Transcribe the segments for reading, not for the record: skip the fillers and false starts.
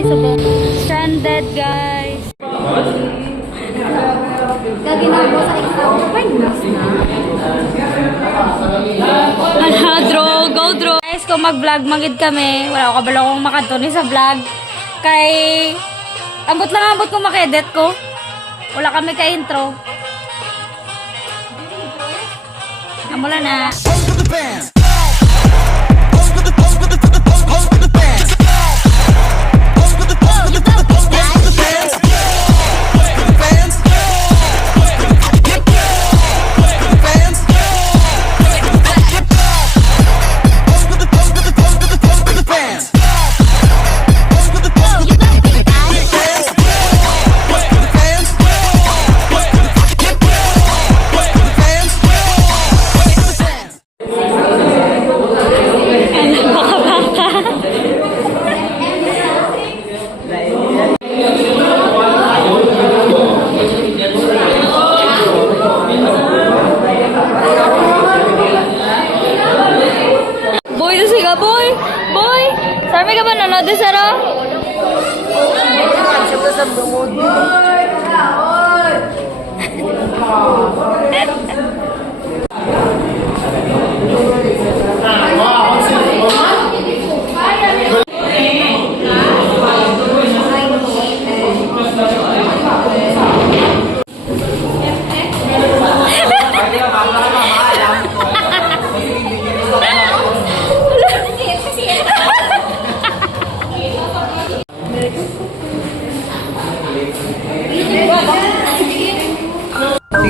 kami sa boat. Stranded, guys. Gaginawa sa exam. Go, draw. Guys, kung mag-vlog, magid kami. Wala ko kabalo kong makatuni sa vlog. Kay... ambot kung maka-edit ko. Wala kami ka-intro. Amula na. Boy! Sarmi ka ba nanood sa Saro?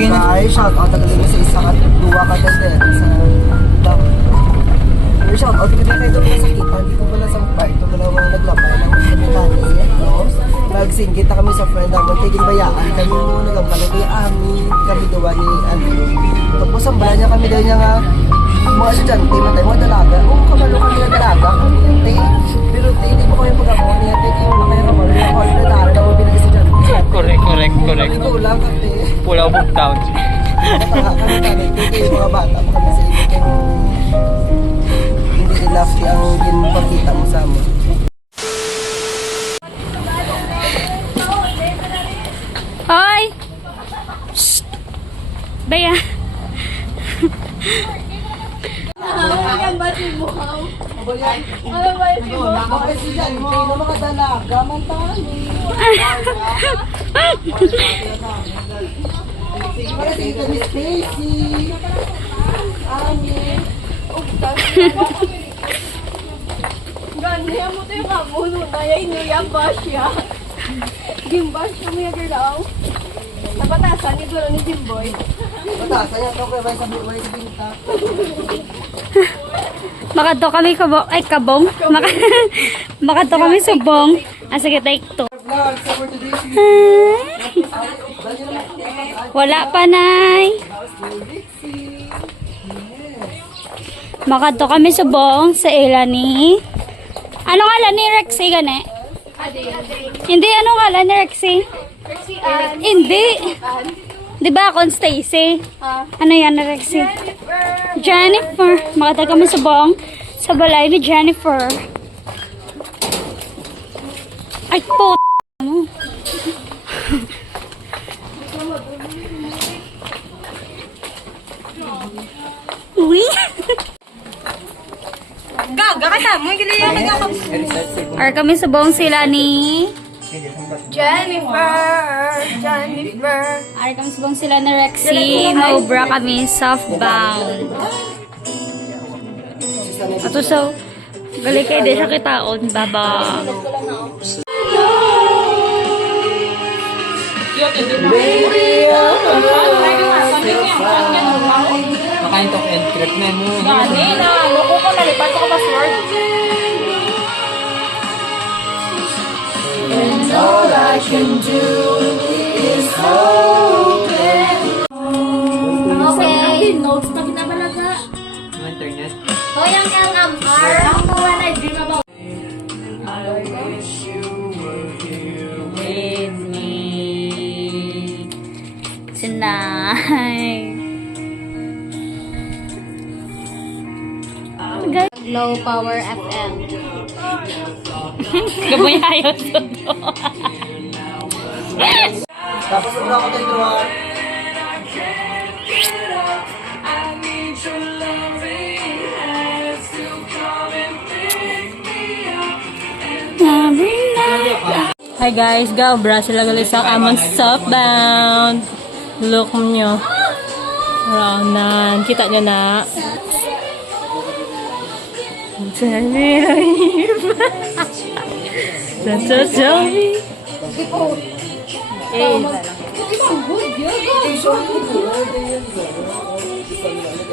Ay, shout out agad sa isa at duwa ka din sa dam. Pero shout out agad kayo doon sa kita. Dito pala sa bar. Ito pala mga naglapay ng mechanic. Nagsinggit na kami sa friend namin. Tigil bayaan. Kami mo nagampala ni Ami. Kami duwa ni Andrew. Tapos ang bala niya kami dahil niya nga mga estudyante, matay mga dalaga. Kung kamalo kami na dalaga, kami pero hindi mo kami pag-ako niya. Tigil mo kayo kamalo. All the dalaga mo bilang estudyante. Correct. Kami kulang kasi. Pulau Book Town. Kami mga bata pa kami sa ito. Hindi enough ang ginpakita mo sa mo. Hoy! Shhh! Baya! Ano ba yung buhaw? Bakit siya? Hindi na makadalaga. Mantali. Para si Ito Miss Stacy. Amin. Ganyan mo tayo kamulo na yan, yung basya. Gimbas kami yung girlaw. Napatasan ni Duro ni Jimboy. Patasan niya ito kaya sa buhay sa binta. Makadto kami kabong. Ay, kabong. Makadto kami subong. Sige, take two. Wala pa, Nay. Makadto kami subong sa ila ni... Ano nga ni Rexy, gani? Hindi, ano nga ni Rexy? Hindi. Diba akong Stacy? Ano yan na Rexy? Jennifer. Makadto kami subong sa balay ni Jennifer. Ay, po. Uy. Gaga ka sa mo, hindi yan Or kami sa buong sila ni... Jennifer. Or kami sa buong sila ni Rexy. Maubra kami softbound. Ato so, gali kayo din siya kitaon. Baba. Makain to end trip na mo. Gani na, loko ko nalipat ko password. And all I can do is open. Okay. Notes na kinabalaga. Internet. Hoy, ang LMR. Ang mga na-dream about. With me tonight. Low Power FM. Gaboy ayaw sudo. Tapos wala ko tayo doon. Hi guys, gabra sila gali sa amon southbound. Look nyo. Raunan. Kita nyo na. Tell me.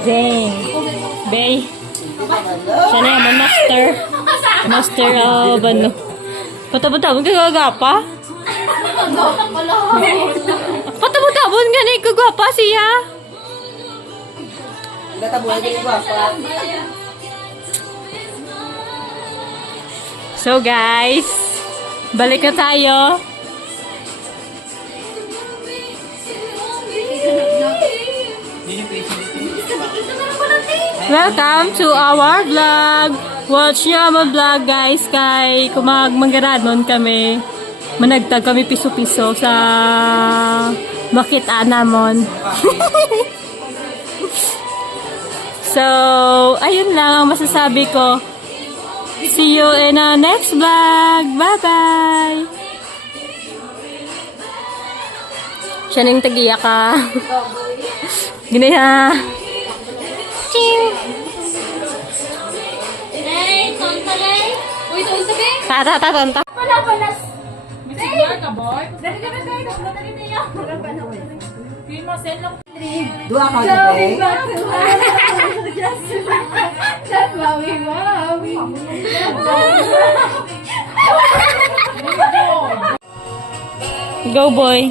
Dang. Bay. Siya na yung master. Master of ano. Patabon-tabon ka gagapa? Patabon-tabon ka na gagapa siya. Natabuhay din ba? So guys, balik na tayo. Welcome to our vlog. Watch nyo ang vlog guys kay kumagmanggaradon kami. Managtag kami piso-piso sa makita namon. So, ayun lang ang masasabi ko. See you in our next vlog. Bye-bye! Siya nang tagiya ka. Ginaya. Cheers! Tata. Dua ka na Go boy.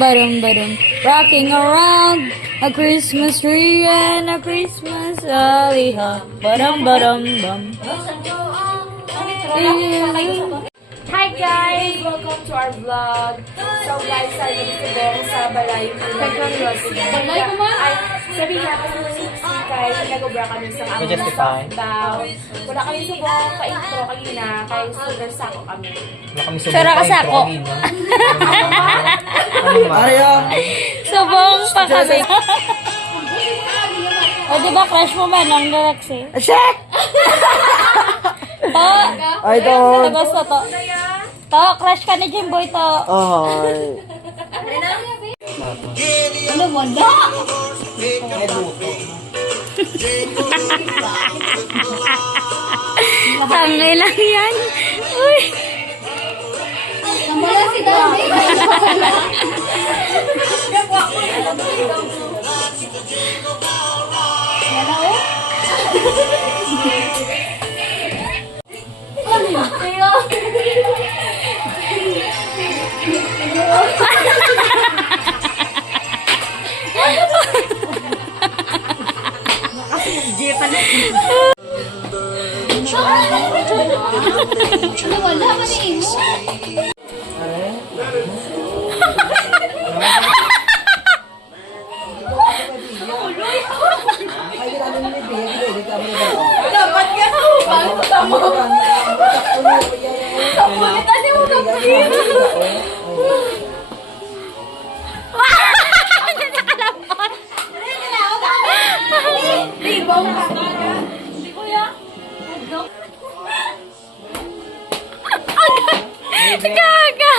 Barum. Rocking around a Christmas tree and a Christmas holly hop. Barum. Hi guys! Welcome to our vlog. So guys, sa Subong sa Balay. Balay ko ma? Ay, sabi nga kasi kay nag-obra kami sa aming down. Wala kami subong ka-intro kanina, kay super sako kami. Wala kami Sara ka sako. Ariyo! Subong pa kami. O diba crush mo man ang Galaxy? Shek! To! Ay, to. Gusto to. To, crush ka ni Jimboy to. Ay. Ano mo na? Tangay lang yan. Uy. Wala si Dami. Wala ka ni Imo. Dapat ka na upang tamo. Kapulitan niyo mo kapatid. Nakalapot. Libong ka. Hindi ko ya. Gaga.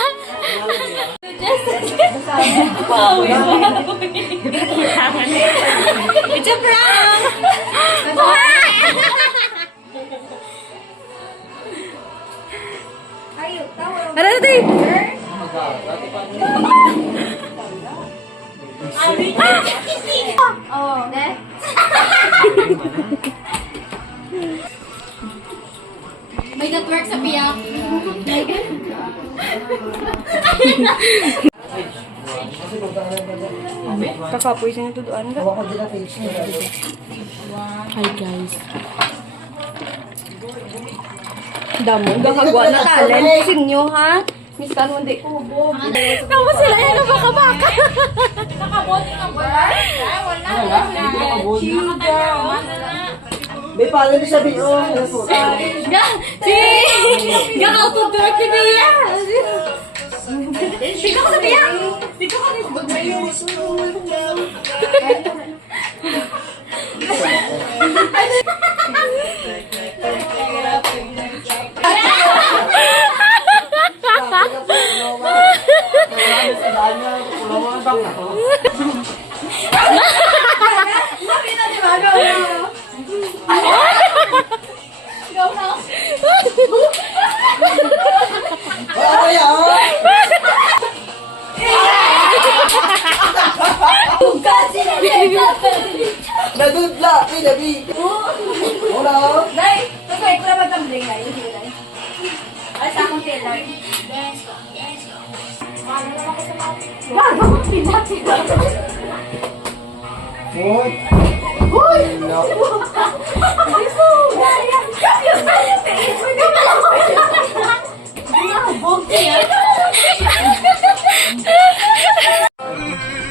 It's a prank. Ano na tayo? Oh, ne? May network sa piyak. Kakapoy siya natuduan ka. Hawa ko din ang face niya. Hi guys. Damon, gagagawa na talent. Sinyo, ha? Miskan mo, hindi ko hubog. Tapos sila yan ang baka-baka. Nakabote ng balay? Wala. May pala na sabi, oh. Si! Gaka-autodirect ni Bea! Dito ko sa Bea! Dito ko Nagudla, pinabi. Wala. Dai, okay, kung naman tumbling na yun. Ay, sa akong tailor. Gago, pinati. Uy! No.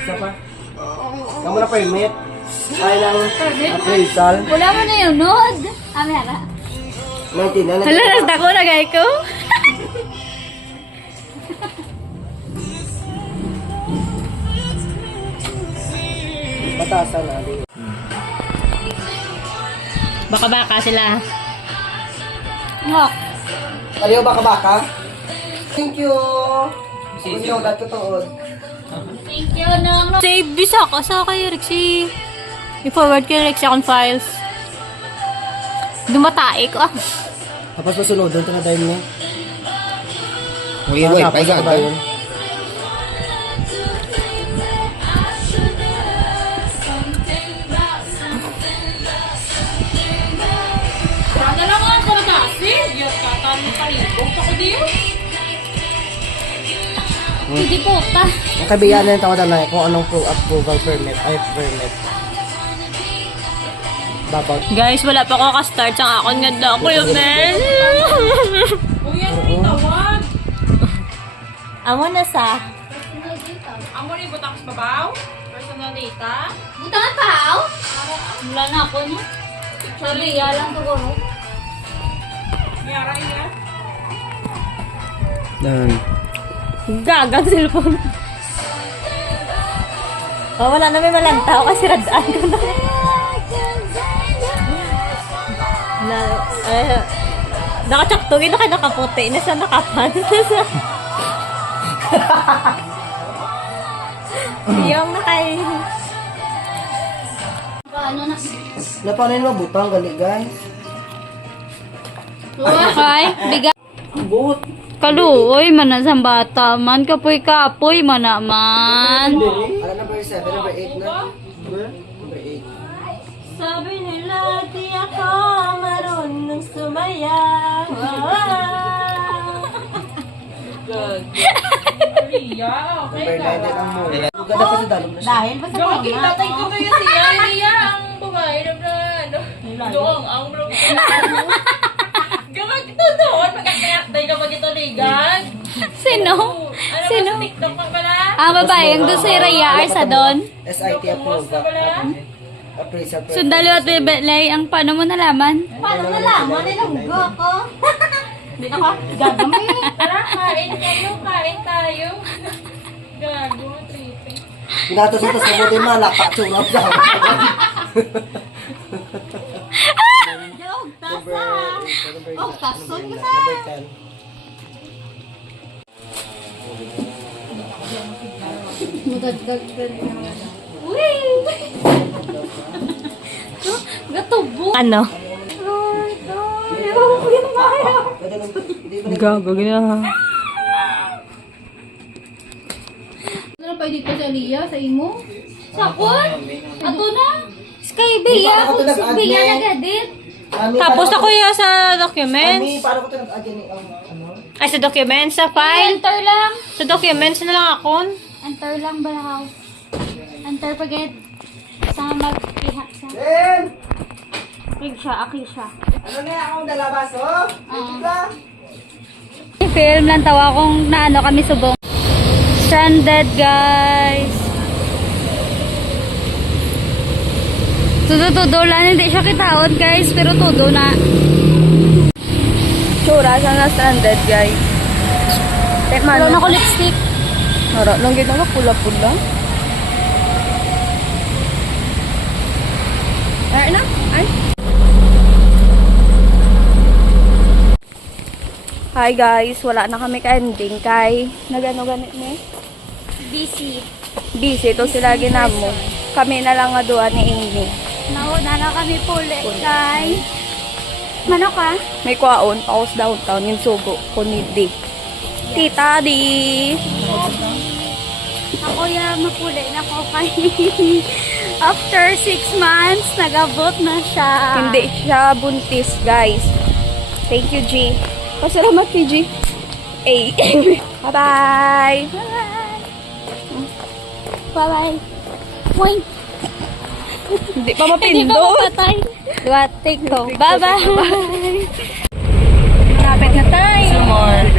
Isa pa? Kamu na permit? Ay lang appraisal. Wala mo na yung nod. Amera. Maintindihan na. Hala, nasdako na gay ko. Batasan na. Baka-baka sila. Ngok. Paliw baka-baka? Thank you. Hindi ako tutuod. Thank you, nang. Save bisa ka sa kay Rexy. I-forward kay Rexy akong files. Dumatae ko ah. Tapos masunod doon na dahil niya. Uy, paigan ka. Kada lang nga sa kasi. Yung tatami palibog ako diyo. Hindi po ta. Ang kabiyanan ng tawadan na kung anong approval permit. Ay, permit. Babaw. Guys, wala pa ako ka-start sa akong nga document. Uy, ang tawag. Amo na sa. Amo ni butang sa babaw? Personal data? Butang tao? Wala na ako niya. Sorry, lang siguro. Yara iya. Yan. Gagang cellphone. Oh, wala na may malantaw kasi radaan ko na. Na, nakachaktugin na kayo nakaputi. Nasa nakapan. Nasa... Yung nakay... Ano na? Napanin mo butang gali guys. Okay, bigat. But. Kaluoy, manasang bata man. Kapoy-kapoy, manaman. Ano number 7, number 8 na? Number 8. Sabi nila, di ako marunong sumaya. Number 9 din ang mo. Ganda pa sa dalong na siya. Dahil basta Bakit tatay ko to yung siya? Iya, ang babae na ano. Doong, ang bro. Gawag ito doon. Magkakayak-day ka pag ito ligan. Sino? Ano Sino? ba sa TikTok pa pala? Ang babae, yung doon si Raya Arsa doon. SIT Post na pala. approval. Sundalo at Bebelay, ang paano mo nalaman? paano nalaman? Nilunggo ko. Hindi na ka gagamay. Tara, kain kayo, kain tayo. Gago, tripping. Pinatos-utos sa buti malaka. Tsurap daw. Oh, kason ka Number 10. Gatubo. Ano? Pwede lang. Hindi ba Gago, gina. Ano pa dito sa Lia, sa imo? Sapon? Ato na? Sky Bea, Di ba ako to si nag-admit? Bea nagadit. Mami, Tapos paano ako yung sa Mami, documents. paano ko ito nag-adyan ni ano? Ay, sa documents, sa file. Enter lang. Sa documents na lang ako. Enter lang ba na Enter paget. Sa mag-ihak siya. Then, Rig siya, aki siya. ano na akong dalabas, oh? Diba? Film lang tawa kung naano kami subong. Stranded, guys. Tudo lang, hindi siya kitaon guys, pero tudo na. Tsura siya na stranded, guys. Wala na ko lipstick. Nara, lang ginawa pula-pula. Ay, na? Ay. Hi guys, wala na kami ka-ending kay nagano ganit ni? Busy. Busy to sila ginamo. Kami na lang nga duha ni Amy. Nauna na kami puli, guys. Mano ka? May kwaon, paus downtown, yung sugo, kunidi. Tita di! Ako yung mapuli na ko kay. After 6 months, nagabot na siya. Hindi siya buntis, guys. Thank you, G. Pasalamat kay G. A. Bye-bye! Bye-bye. Point. Hindi pa Hindi ka mapindot. mapatay. Diba? Take go. Bye-bye. Malapit na tayo. More.